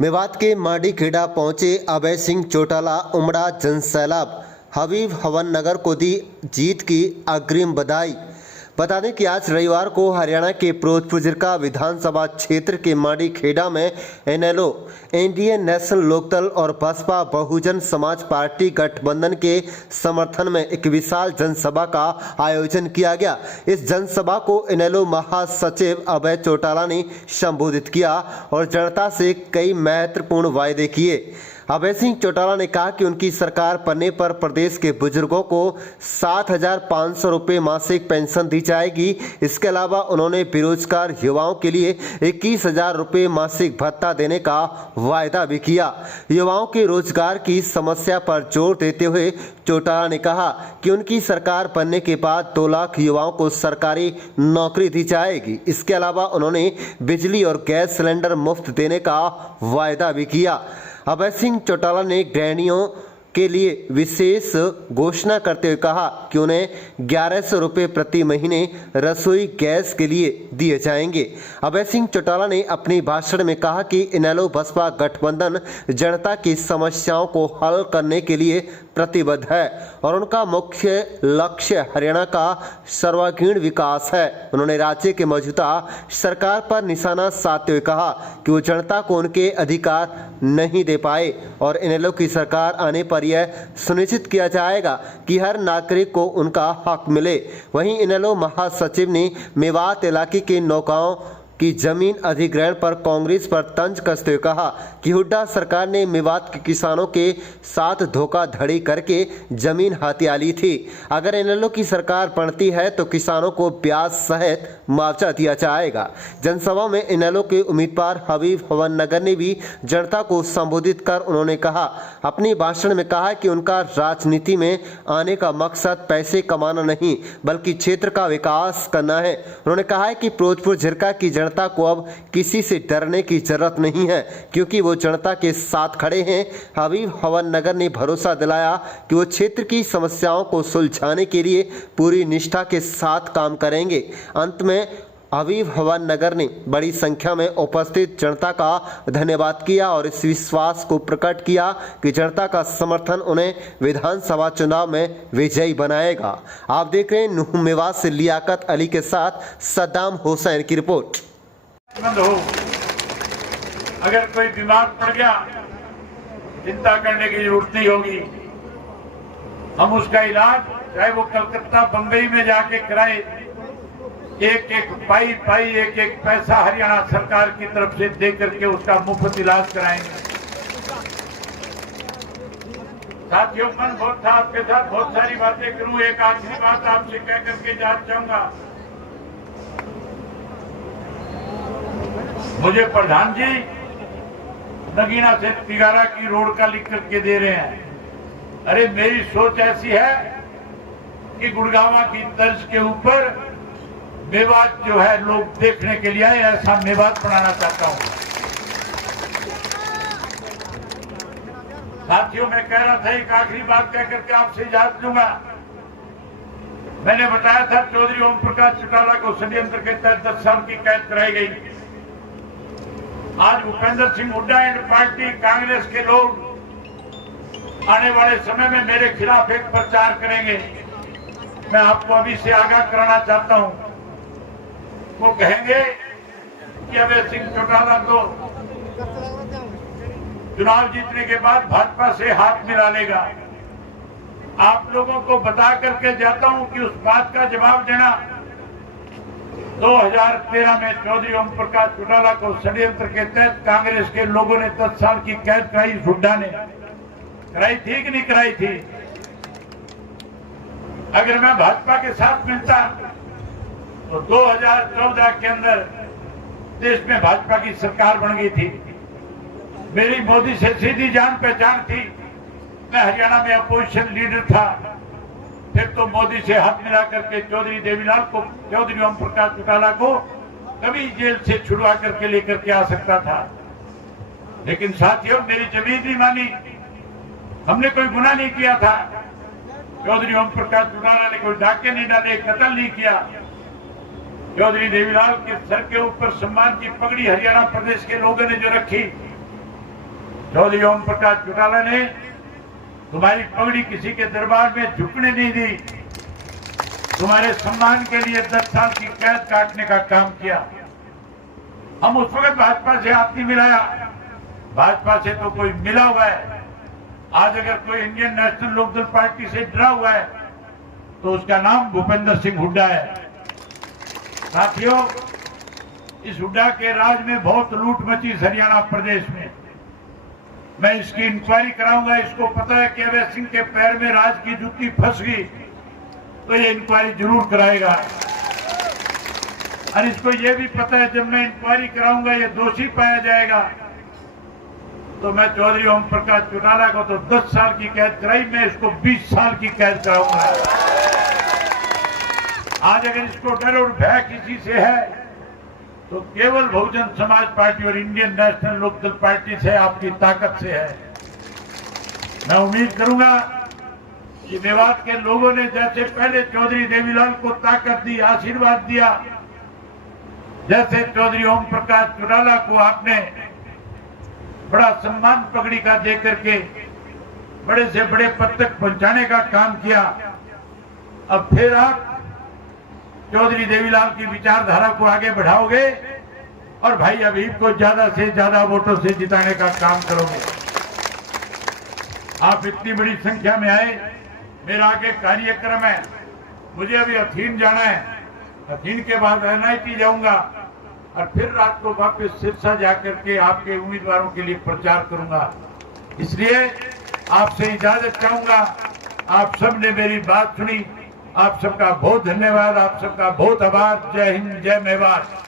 मेवात के माडीखेड़ा पहुंचे अभय सिंह चौटाला, उमड़ा जनसैलाब। हबीब हवन नगर को दी जीत की अग्रिम बधाई। बता दें कि आज रविवार को हरियाणा के फिरोजपुर जिला विधानसभा क्षेत्र के माडीखेड़ा में इनेलो, इंडियन नेशनल लोकदल और बसपा बहुजन समाज पार्टी गठबंधन के समर्थन में एक विशाल जनसभा का आयोजन किया गया। इस जनसभा को इनेलो महासचिव अभय चौटाला ने संबोधित किया और जनता से कई महत्वपूर्ण वायदे किए। अभय सिंह चौटाला ने कहा कि उनकी सरकार बनने पर प्रदेश के बुजुर्गों को 7,500 रुपये मासिक पेंशन दी जाएगी। इसके अलावा उन्होंने बेरोजगार युवाओं के लिए 21,000 रुपये मासिक भत्ता देने का वायदा भी किया। युवाओं के रोजगार की समस्या पर जोर देते हुए चौटाला ने कहा कि उनकी सरकार बनने के बाद 2 लाख युवाओं को सरकारी नौकरी दी जाएगी। इसके अलावा उन्होंने बिजली और गैस सिलेंडर मुफ्त देने का वायदा भी किया। अभय सिंह चौटाला ने गृहिणियों के लिए विशेष घोषणा करते हुए कहा कि उन्हें 1,100 रुपये प्रति महीने रसोई गैस के लिए दिए जाएंगे। अभय सिंह चौटाला ने अपने भाषण में कहा कि इनेलो बसपा गठबंधन जनता की समस्याओं को हल करने के लिए प्रतिबद्ध है और उनका मुख्य लक्ष्य हरियाणा का सर्वांगीण विकास है। उन्होंने राज्य के मौजूदा सरकार पर निशाना साधते हुए कहा कि वो जनता को उनके अधिकार नहीं दे पाए और इनेलो की सरकार आने पर यह सुनिश्चित किया जाएगा कि हर नागरिक को उनका हक मिले। वहीं इनेलो महासचिव ने मेवात इलाके के नौगांव की जमीन अधिग्रहण पर कांग्रेस पर तंज कसते हुए कहा कि हुड्डा सरकार ने मेवात के किसानों के साथ धोखाधड़ी करके जमीन हथिया ली थी। अगर इनेलो की सरकार बनती है तो किसानों को ब्याज सहित मुआवजा दिया जाएगा। जनसभा में इनेलो के उम्मीदवार हबीब हवन नगर ने भी जनता को संबोधित कर उन्होंने कहा अपने भाषण में कहा कि उनका राजनीति में आने का मकसद पैसे कमाना नहीं बल्कि क्षेत्र का विकास करना है। उन्होंने कहा है कि फिरोजपुर जिला की जनता को अब किसी से डरने की जरूरत नहीं है क्योंकि वो जनता के साथ खड़े हैं। हबीब हवन नगर ने भरोसा दिलाया कि वो क्षेत्र की समस्याओं को सुलझाने के लिए पूरी निष्ठा के साथ काम करेंगे। अंत में हबीब हवन नगर ने बड़ी संख्या में उपस्थित जनता का धन्यवाद किया और इस विश्वास को प्रकट किया कि जनता का समर्थन उन्हें विधानसभा चुनाव में विजयी बनाएगा। आप देख रहे हैं नुह मेवात से लियाकत अली के साथ सद्दाम हुसैन की रिपोर्ट। हो अगर कोई बीमार पड़ गया चिंता करने की जरूरत नहीं होगी। हम उसका इलाज चाहे वो कलकत्ता बंबई में जाके कराए, एक एक पाई एक एक पैसा हरियाणा सरकार की तरफ से दे करके उसका मुफ्त इलाज कराएंगे। साथियों, मन बहुत था आपके साथ बहुत सारी बातें करूं। एक आखिरी बात आपसे कह करके जाना चाहूंगा। मुझे प्रधान जी नगीना से तिगारा की रोड का लिख करके दे रहे हैं। अरे मेरी सोच ऐसी है कि गुड़गावा की तर्ज के ऊपर मेवात जो है लोग देखने के लिए आए, ऐसा मेवात बनाना चाहता हूं। साथियों, मैं कह रहा था एक आखिरी बात कह करके आपसे इजाजत लूंगा। मैंने बताया था चौधरी ओम प्रकाश चौटाला को षड्यंत्र के तहत 10 साल की कैद कराई गई। आज भूपेंद्र सिंह हुड्डा एंड पार्टी कांग्रेस के लोग आने वाले समय में मेरे खिलाफ एक प्रचार करेंगे। मैं आपको अभी से आगाह कराना चाहता हूं। वो कहेंगे कि अभय सिंह चौटाला तो चुनाव जीतने के बाद भाजपा से हाथ मिला लेगा। आप लोगों को बता करके जाता हूं कि उस बात का जवाब देना 2013 में चौधरी ओम प्रकाश चौटाला को षड्यंत्र के तहत कांग्रेस के लोगों ने 10 साल की कैद कराई। हुड्डा ने कराई थी कि नहीं कराई थी? अगर मैं भाजपा के साथ मिलता तो 2014 के अंदर देश में भाजपा की सरकार बन गई थी। मेरी मोदी से सीधी जान पहचान थी। मैं हरियाणा में अपोजिशन लीडर था। फिर तो मोदी से हाथ मिला करके चौधरी देवीलाल को, चौधरी ओम प्रकाश चौटाला को कभी जेल से छुड़वा करके लेकर के आ सकता था। लेकिन साथियों, मेरी जमीन नहीं मानी। हमने कोई गुनाह नहीं किया था। चौधरी ओम प्रकाश चौटाला ने कोई डाके नहीं डाले, कत्ल नहीं किया। चौधरी देवीलाल के सर के ऊपर सम्मान की पगड़ी हरियाणा प्रदेश के लोगों ने जो रखी, चौधरी ओम प्रकाश चौटाला ने तुम्हारी पगड़ी किसी के दरबार में झुकने नहीं दी, तुम्हारे सम्मान के लिए 10 साल की कैद काटने का काम किया। हम उस वक्त भाजपा से हाथ नहीं मिलाया, भाजपा से तो कोई मिला हुआ है। आज अगर कोई इंडियन नेशनल लोकदल पार्टी से डरा हुआ है तो उसका नाम भूपेंद्र सिंह हुड्डा है। साथियों, इस हुड्डा के राज में बहुत लूट मची हरियाणा प्रदेश में। मैं इसकी इंक्वायरी कराऊंगा। इसको पता है कि अभय सिंह के पैर में राज की जूती फंस गई तो ये इंक्वायरी जरूर कराएगा। और इसको ये भी पता है जब मैं इंक्वायरी कराऊंगा ये दोषी पाया जाएगा तो मैं चौधरी ओम प्रकाश चौटाला को तो 10 साल की कैद कराई, मैं इसको 20 साल की कैद कराऊंगा। आज अगर इसको डर और भय किसी से है तो केवल बहुजन समाज पार्टी और इंडियन नेशनल लोकदल पार्टी से, आपकी ताकत से है। मैं उम्मीद करूंगा कि मेवात के लोगों ने जैसे पहले चौधरी देवीलाल को ताकत दी, आशीर्वाद दिया, जैसे चौधरी ओम प्रकाश चौटाला को आपने बड़ा सम्मान पगड़ी का दे करके बड़े से बड़े पद तक पहुंचाने का काम किया, अब फिर आप चौधरी देवीलाल की विचारधारा को आगे बढ़ाओगे और भाई अभीब को ज्यादा से ज्यादा वोटों से जिताने का काम करोगे। आप इतनी बड़ी संख्या में आए, मेरा आगे कार्यक्रम है, मुझे अभी हथीन जाना है, हथीन के बाद NIT जाऊंगा और फिर रात को वापस सिरसा जाकर के आपके उम्मीदवारों के लिए प्रचार करूंगा। इसलिए आपसे इजाजत चाहूंगा। आप सबने मेरी बात सुनी, आप सबका बहुत धन्यवाद, आप सबका बहुत आभार। जय हिंद, जय मेवात।